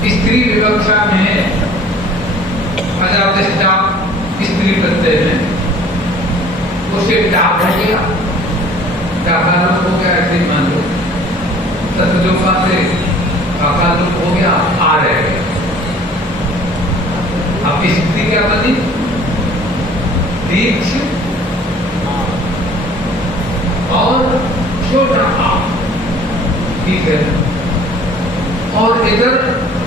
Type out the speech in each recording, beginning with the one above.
स्त्री विवक्षा में अजातिष्ठा स्त्री प्रत्यय में उसे डाक हो गया, डाकारोप हो गया, ऐसे मान लो सतजोपा से काकालोप हो गया, आ रह गया। अब स्त्री क्या बनी? दीक्ष और छोटा आ, ठीक है। और इधर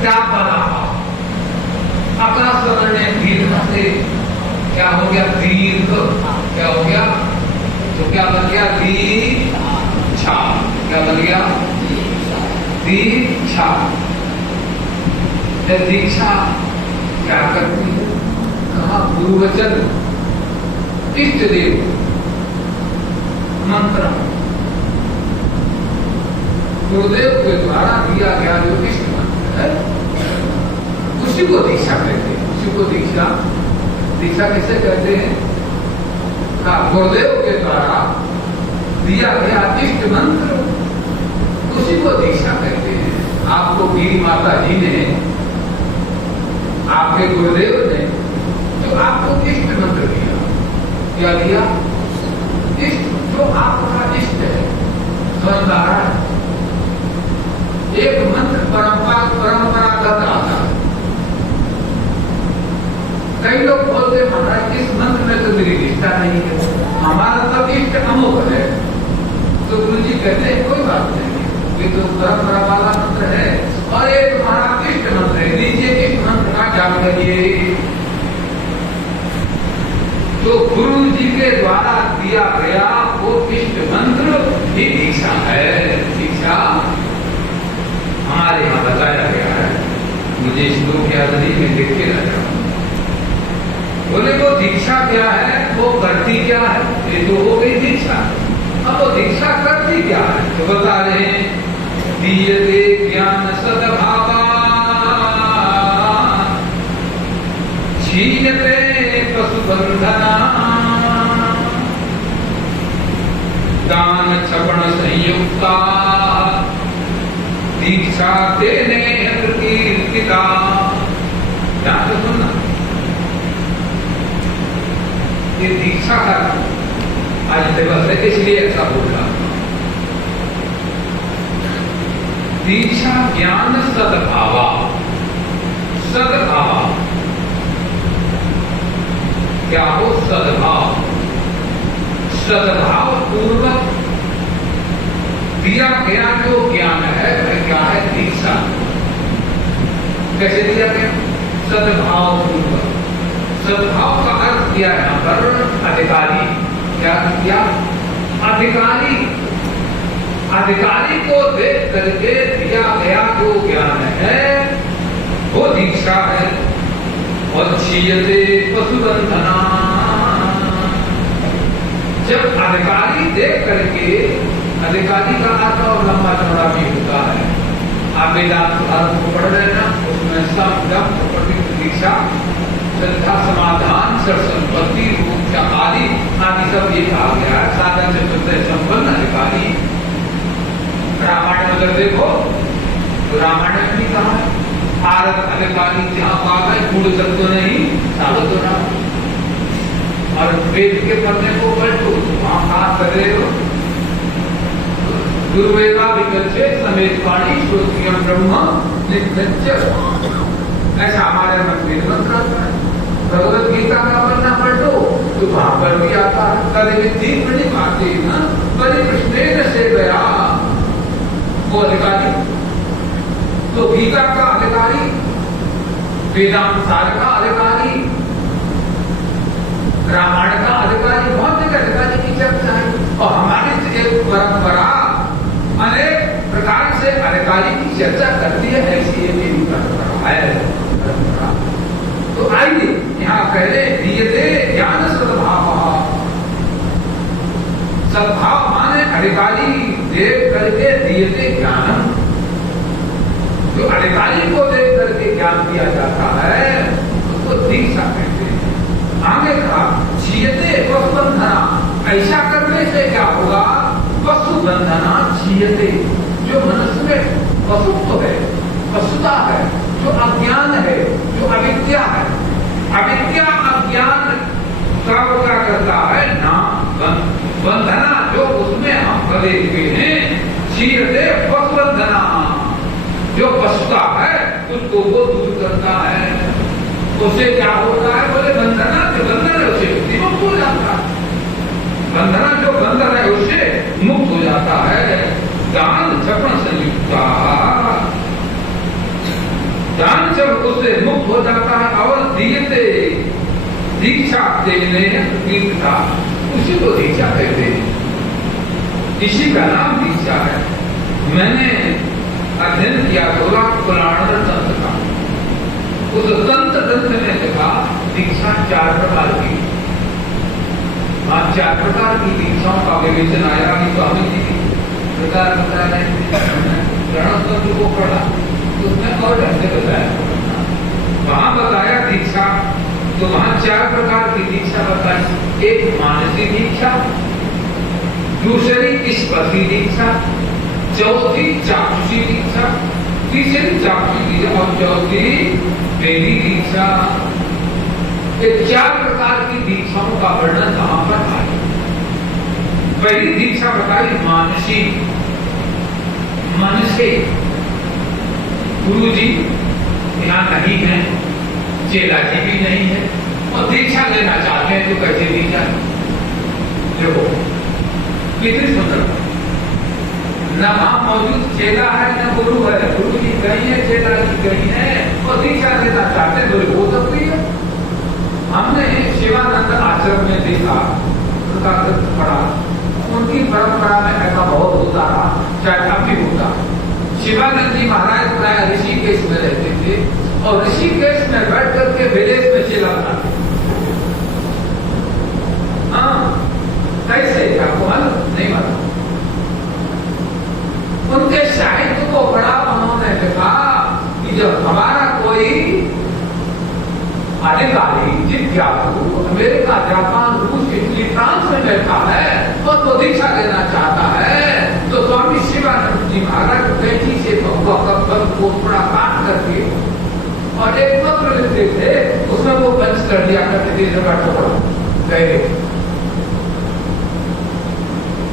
क्या बड़ा आ, आकाश वर्ण दीर्घ से क्या हो गया? दीर्घ। क्या हो गया? तो क्या बन गया? दीक्षा। क्या बन गया? दीक्षा। दीक्षा क्या करती है? कहा गुरुवचन इष्ट देव मंत्र, गुरुदेव के द्वारा दिया गया जो इष्ट मंत्र है उसी को दीक्षा कहते हैं। उसी को दीक्षा किसे कहते हैं? गुरुदेव के द्वारा दिया गया इष्ट मंत्र उसी को दीक्षा कहते हैं। आपको गिरी माता जी ने, आपके गुरुदेव ने जो आपको इष्ट मंत्र दिया, क्या दिया? इष्ट, जो आपका इष्ट है, स्वयं एक मंत्र परंपरागत आता है। कई लोग बोलते महाराज इस मंत्र में तो मेरी निष्ठा नहीं है, हमारा तो इष्ट अमोघ है। तो गुरु जी कहते हैं कोई बात नहीं, ये तो परंपरा वाला मंत्र है और ये तुम्हारा इष्ट मंत्र है, लीजिए इष्ट मंत्र का जाप करिए। तो गुरु जी के द्वारा दिया गया वो इष्ट मंत्र ही दीक्षा है। दीक्षा हमारे यहाँ बताया गया है, मुझे श्लोक याद नहीं, मैं लिख के लाया। बोले वो दीक्षा क्या है? वो करती क्या है? ये तो हो गई दीक्षा। अब वो दीक्षा करती क्या है? तो बता रहे हैं, दीयते ज्ञान सद्भावा क्षीयते पशुबंधना दान क्षपण संयुक्ता दीक्षा देने कीर्तिता। ध्यान से सुनना, ये दीक्षा का आज दिवस है इसलिए ऐसा बोल रहा। दीक्षा ज्ञान सद्भावा, सद्भाव क्या हो? सद्भाव, सद्भाव पूर्वक दिया गया जो ज्ञान है वह क्या है? दीक्षा। कैसे दिया गया? सद्भाव पूर्वक। सद्भाव का अर्थ किया यहाँ पर अधिकारी। क्या किया? अधिकारी, अधिकारी को देख करके दिया गया जो ज्ञान है वो दीक्षा है। और क्षीयते पशुबंधना, जब अधिकारी देख करके, अधिकारी का अर्थ और लंबा चौड़ा भी होता है। आप वेदांत अर्थ को पढ़ रहे ना, उसमें सब दीक्षा श्रद्धा समाधान सर संपत्ति मोक्ष आदि सब ये कहा गया है। साधन चतुर्थ संपन्न अधिकारी। रामायण में अगर देखो तो रामायण में भी कहा है आरत अधिकारी जहाँ कहा है गुण तत्व नहीं साधु तो ना। और वेद के पढ़ने को पलटो वहां कहा कर रहे हो दुर्वेदा विगच्छे समेत वाणी श्रोत्रियम ब्रह्म निगच्छ। ऐसा हमारे मत में मंत्र आता है। भगवत गीता का पढ़ना पलटो तो वहां पर भी आता है कल तीन बड़ी बातें ना परिप्रश्न से गया वो अधिकारी। तो गीता का अधिकारी, वेदांत सार का अधिकारी, रामायण का अधिकारी, बहुत जगह अधिकारी की चर्चा है। और हमारी एक परंपरा अनेक प्रकार से अधिकारी की चर्चा करती है, ऐसी ये मेरी परंपरा है। तो आइए यहाँ पहले दीयते ज्ञान सद्भाव। सद्भाव माने अधिकारी देख करके दीयते ज्ञानम, जो अधिकारी को देख करके ज्ञान दिया जाता है उसको दीक्षा कहते हैं। आगे कहा क्षीयते पशुबंधना, ऐसा करने से क्या होगा? पशुबंधना क्षीयते, जो मनुष्य में पशुत्व है वस्तुता है, जो अज्ञान है, जो अविद्या है। अविद्या अज्ञान का वो क्या करता है ना, बंधना जो उसमें हम भरे हुए हैं, क्षीरते बंधना, जो वस्तुता है उसको वो दूर करता है। उससे क्या होता है, बोले बंधना जो बंधन है उससे मुक्त हो जाता है। बंधना जो बंधन है उससे मुक्त हो जाता है। दान जपन संयुक्ता, दान जब उससे मुक्त हो जाता है और दीयते दीक्षा देने दीक्षा, उसी को दीक्षा कहते हैं। इसी का नाम दीक्षा है। मैंने अध्ययन किया थोड़ा पुराण तंत्र का, उस तंत्र ग्रंथ में लिखा दीक्षा 4 प्रकार की। आज 4 प्रकार की दीक्षाओं का विवेचन आया। अभी स्वामी जी प्रकार बता रहे तंत्र को पढ़ा तो उसमें और ढंग से बताया। वहां बताया दीक्षा, तो वहां 4 प्रकार की दीक्षा बताई। एक मानसी दीक्षा, दूसरी स्पर्शी दीक्षा, चौथी चाक्षुषी दीक्षा, तीसरी चाक्षुषी दीक्षा और चौथी वेदी दीक्षा। ये 4 प्रकार की दीक्षाओं का वर्णन कहां पर आया। पहली दीक्षा बताई मानसी, मन से। गुरु जी यहाँ नहीं है, चेला जी भी नहीं है और दीक्षा लेना चाहते हैं तो कैसे दीक्षा? देखो कितनी सुंदर, न वहां मौजूद चेला है न गुरु है, गुरु जी कहीं है चेला जी कहीं है और दीक्षा लेना चाहते हैं तो हो सकती है। हमने शिवानंद आश्रम में देखा, उनका ग्रंथ पढ़ा, उनकी परंपरा में ऐसा बहुत होता रहा, चाहे अब भी होता। शिवानंद जी महाराज प्राय ऋषिकेश में रहते थे और ऋषिकेश में बैठ करके विदेश में चेला बनाते। हाँ, कैसे आपको मालूम नहीं मालूम। उनके साहित्य को पढ़ा, उन्होंने लिखा कि जब हमारा कोई अधिकारी जिज्ञासु अमेरिका, जापान, रूस, इटली, फ्रांस में बैठा है और वो दीक्षा लेना चाहता है तो स्वामी शिवानंद जी महाराज कैंची से को थोड़ा काट करके और एक पत्र लिखते थे, उसमें वो पंच कर दिया करते थे जगह गए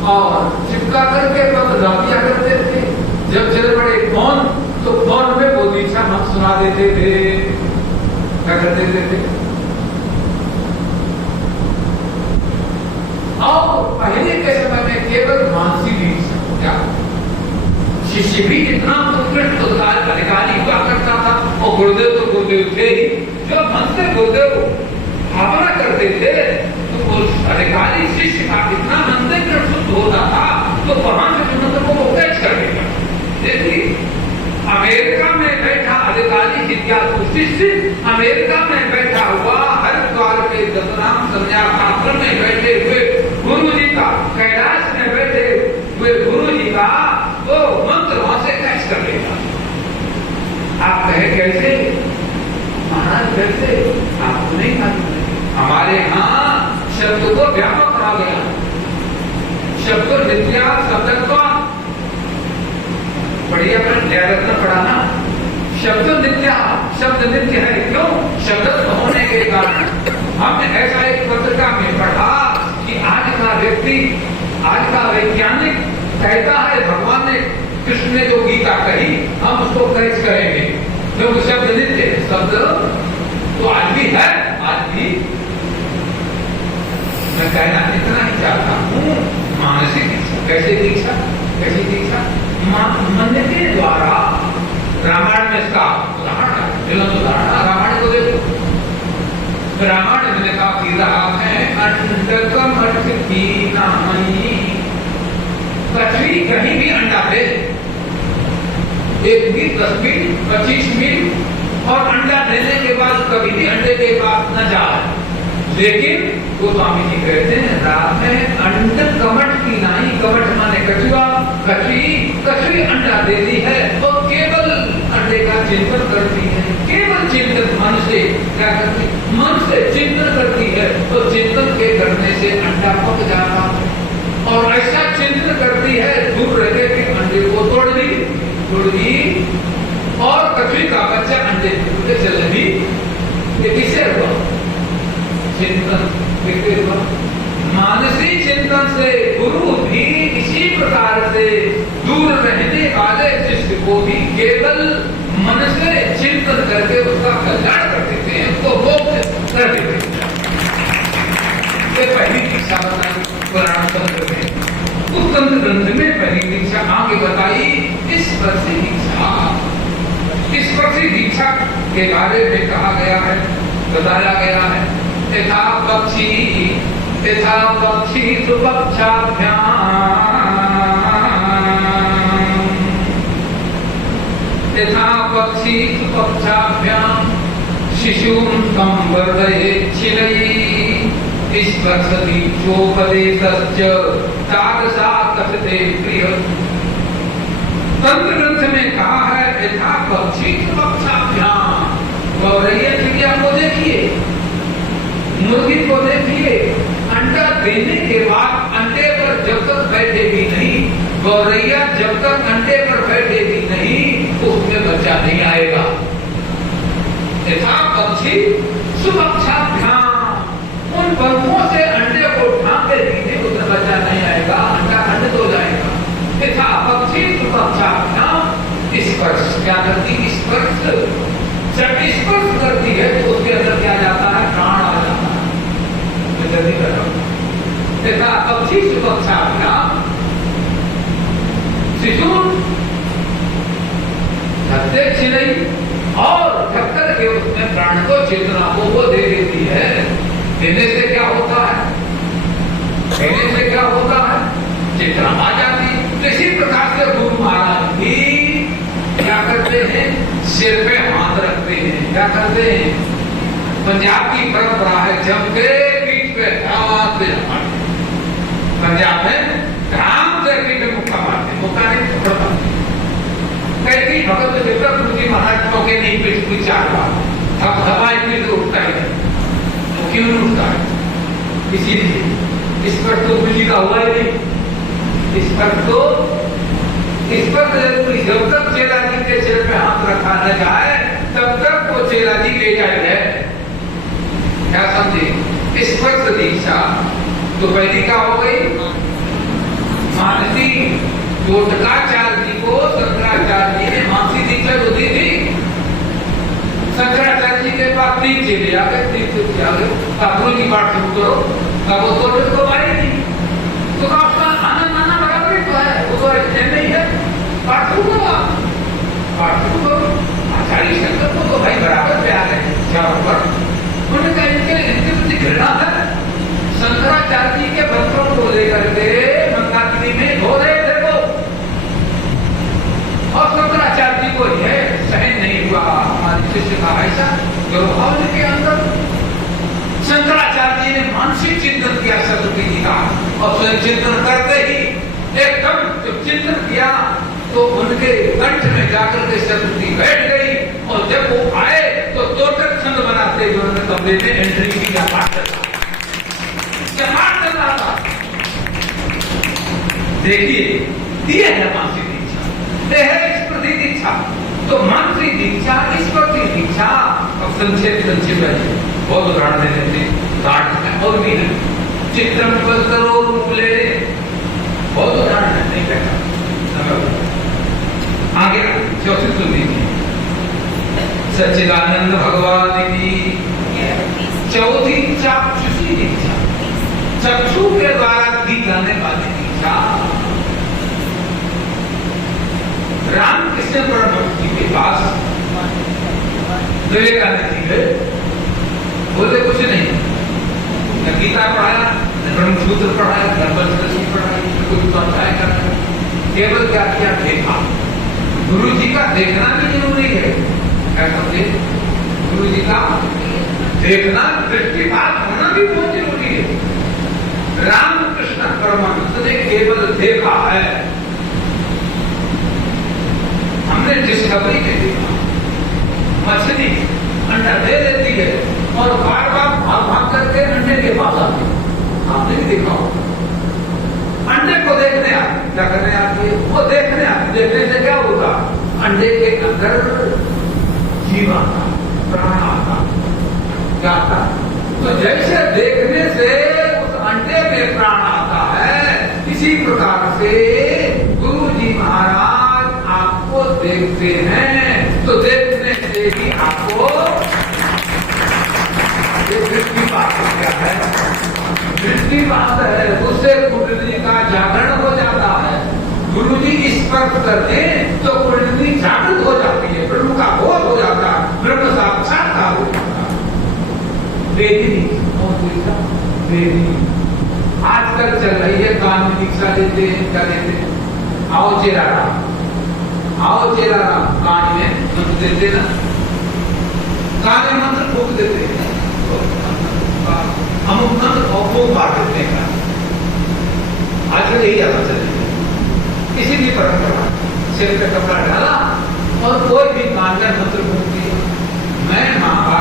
और चिपका करके पत्र डाल दिया करते थे। जब चले बड़े कौन तो कौन में वो दीक्षा हम सुना देते थे, क्या कर देते थे। और पहले के समय में केवल मानसी दीक्षा, क्या शिष्य भी इतना उत्कृष्ट अधिकारी हुआ करता था और गुरुदेव तो गुरुदेव थे ही, जो मन से गुरुदेव भावना करते थे तो अधिकारी शिष्य का इतना मन से शुद्ध होता था तो वहां से मंत्र को वो कैच कर देता। देखिए अमेरिका में बैठा अधिकारी जिज्ञासु शिष्य, अमेरिका में बैठा हुआ हरिद्वार के दशनाम संन्यास आश्रम में बैठे हुए गुरु जी का, कैलाश में बैठे हुए गुरु जी का वो मंत्र वहां से कैच कर लेगा। आप कहे कैसे महाराज, कैसे आपको नहीं मालूम। हमारे यहाँ शब्द को व्यापक करा गया, शब्द नित्या शब्द बढ़िया रत्न पढ़ाना। शब्द नित्या, शब्द नित्य है क्यों? शब्द होने के कारण। हमने ऐसा एक पत्रिका में पढ़ा कि आज का व्यक्ति, आज का वैज्ञानिक कहता है भगवान ने, कृष्ण ने जो गीता कही हम उसको कैच करेंगे क्योंकि शब्द नित्य है। शब्द तो आज भी है, आज भी। मैं कहना इतना ही चाहता हूँ, मानसिक दीक्षा। कैसे दीक्षा? कैसी दीक्षा? मन के द्वारा। रामायण में इसका उदाहरण, रामायण को देखो। रामायण में लिखा कि राम है अंडकमठ की नामई, पृथ्वी कहीं भी अंडा दे, 1 मील, 10 मील, 25 मील, और अंडा देने के बाद कभी भी अंडे के बाद न जाए। लेकिन वो स्वामी जी कहते हैं रात में अंड कमट की नाई, कमट माने कछुआ, कछुई अंडा देती है और केवल अंडे का चिंतन करती है। केवल चिंतन मन से क्या करती है? मन से चिंतन करती है और चिंतन के करने से अंडा पक जाता है। और ऐसा चिंतन करती है दूर रह के अंडे को तोड़ दी और चिंतन देखते हुए मानसी चिंतन से गुरु भी इसी प्रकार से दूर रहने वाले शिष्य को भी केवल मन से चिंतन करके उसका कल्याण कर देते हैं, उसको मोक्ष कर देते हैं। ये पहली दीक्षा बताई पुराण तंत्र में। उस तंत्र ग्रंथ में पहली दीक्षा आगे बताई स्पर्शी दीक्षा। स्पर्शी दीक्षा के बारे में कहा गया है, बताया गया है, यथा पक्षी सुपक्षाभ्याम, यथा पक्षी सुपक्षाभ्याम शिशुं संवर्धयेच्छिलैः स्पर्शति चोपदेशश्च तादृशा कथते प्रिय। तंत्र ग्रंथ में कहा है यथा पक्षी सुपक्षाभ्याम। गौरैया चिड़िया को देखिए, मुर्गी को देखिए, अंडा देने के बाद अंडे पर जब तक बैठेगी नहीं, गौरैया जब तक अंडे पर बैठेगी नहीं उसमें बच्चा नहीं आएगा। यथा पक्षी सुपक्षाभ्याम, उन पलकों से अंडे को ढांकेगी नहीं उसमें बच्चा नहीं आएगा, अंडा खंडित हो जाएगा। यथा पक्षी सुपक्षाभ्याम स्पर्श क्या करती, स्पर्श जब स्पर्श करती है तो उसके अंदर क्या जाता है, प्राण आ जाता है। मैं जल्दी कर रहा हूं। यथा पक्षी सुपक्षाभ्याम शिशु छिलई, और ढक्कर के उसमें प्राण को चेतना को वो दे देती है। देने से क्या होता है, देने से क्या होता है, चेतना आ जाती है। इसी प्रकार से गुरु महाराज भी क्या करते हैं, सिर पे हाथ रखते हैं। क्या करते हैं, पंजाब की परंपरा है जम के पीठ पे हाथ मारते, पंजाब में धाम से पीठ में मुक्का मारते, मुक्का नहीं पकड़ पाते। कहती भगत देवता गुरु जी महाराज को के नहीं पीठ की 4 बार अब हवाई पीठ उठता है, तो क्यों नहीं उठता है, इसीलिए इस पर तो गुरु जी का हुआ ही नहीं। इस पर जरूरी, जब तक चेला जी के सिर पे हाथ रखा न जाए तब तक वो चेला जी ले जाए। क्या समझे, स्पर्श दीक्षा तो पहली क्या हो गई, मानसी। टोटकाचार्य जी को शंकराचार्य जी ने मानसी दीक्षा जो दी थी, शंकराचार्य जी के पास 3 चेले आ गए, 3 चेले आ गए, गुरु की बात शुरू करो, तब वो तो मारी नहीं, तो आपका आनंद माना बराबर ही तो है, वो तो ऐसे नहीं है, पाठ शुरू करो, पाठ शुरू करो। आचार्य शंकर को तो भाई बराबर पे आ गए चारों पर, उन्होंने कहा इनके प्रति घृणा है। शंकराचार्य जी के बच्चों को लेकर के मंदाकिनी में धो रहे थे वो, और शंकराचार्य जी को यह सहन नहीं हुआ हमारे शिष्य का ऐसा दुर्भाव के अंदर। शंकराचार्य जी ने मानसिक चिंतन किया सरस्वती जी का, और स्वयं चिंतन करते ही एकदम जब चिंतन किया तो उनके कंठ में जाकर के सरस्वती बैठ गई, और जब वो आए तो तोटक छंद बनाते हुए उन्होंने कमरे में एंट्री की, पाठ चल रहा था। देखिए ये है मानसिक दीक्षा, ये है स्पर्शी दीक्षा। तो मानसिक दीक्षा, स्पर्शी दीक्षा, अब संक्षेप है, बहुत उदाहरण दे देते और भी है। चित्रम करो रूपले, बहुत उदाहरण है, नहीं कहता। आगे चौथी सुनिए, सच्चिदानंद भगवान की चौथी चाक्षुषी दीक्षा, चक्षु के द्वारा दी जाने वाली दीक्षा। रामकृष्ण परमहंस जी के पास विवेकानंद जी गए, बोले कुछ नहीं, न गीता पढ़ाया, न ब्रह्मसूत्र पढ़ाया, न पंचदशी पढ़ाई, न कुछ समझाया करना, केवल क्या किया, देखा। गुरु जी का देखना भी जरूरी है, क्या समझे, गुरु जी का देखना, दृष्टिपात होना भी बहुत जरूरी है। रामकृष्ण परमहंस ने केवल देखा है, हमने डिस्कवरी के देखा, मछली अंडा दे देती है और बार बार भाग भाग करके अंडे के पास आती है, आपने भी देखा होगा। अंडे को देखने आती, क्या करने आती है, वो देखने आती, देखने से क्या होगा, अंडे के अंदर जीव आता, प्राण आता, क्या आता, तो जैसे देखने से उस अंडे में प्राण आता है, इसी प्रकार से गुरु जी महाराज आपको देखते हैं, तो देखने से ही आपको ये दृष्टि बात क्या है, दृष्टि बात है, उससे कुंडली का जागरण हो जाता है। गुरु जी स्पर्श करते तो कुंडली जागृत हो जाती है, ब्रह्म का बोध हो जाता है, ब्रह्म साक्षात्कार हो जाता है। वेदिनी आजकल चल रही है, कान में दीक्षा देते हैं, क्या देते हैं, आओ चेरा राम, आओ चेरा राम, कान में मंत्र देते ना, कान में मंत्र फूक देते हैं, हम मंत्र और फूक मार देते हैं। आजकल यही ज्यादा चल रही है, किसी भी परंपरा सिर पे कपड़ा डाला और कोई भी कान में मंत्र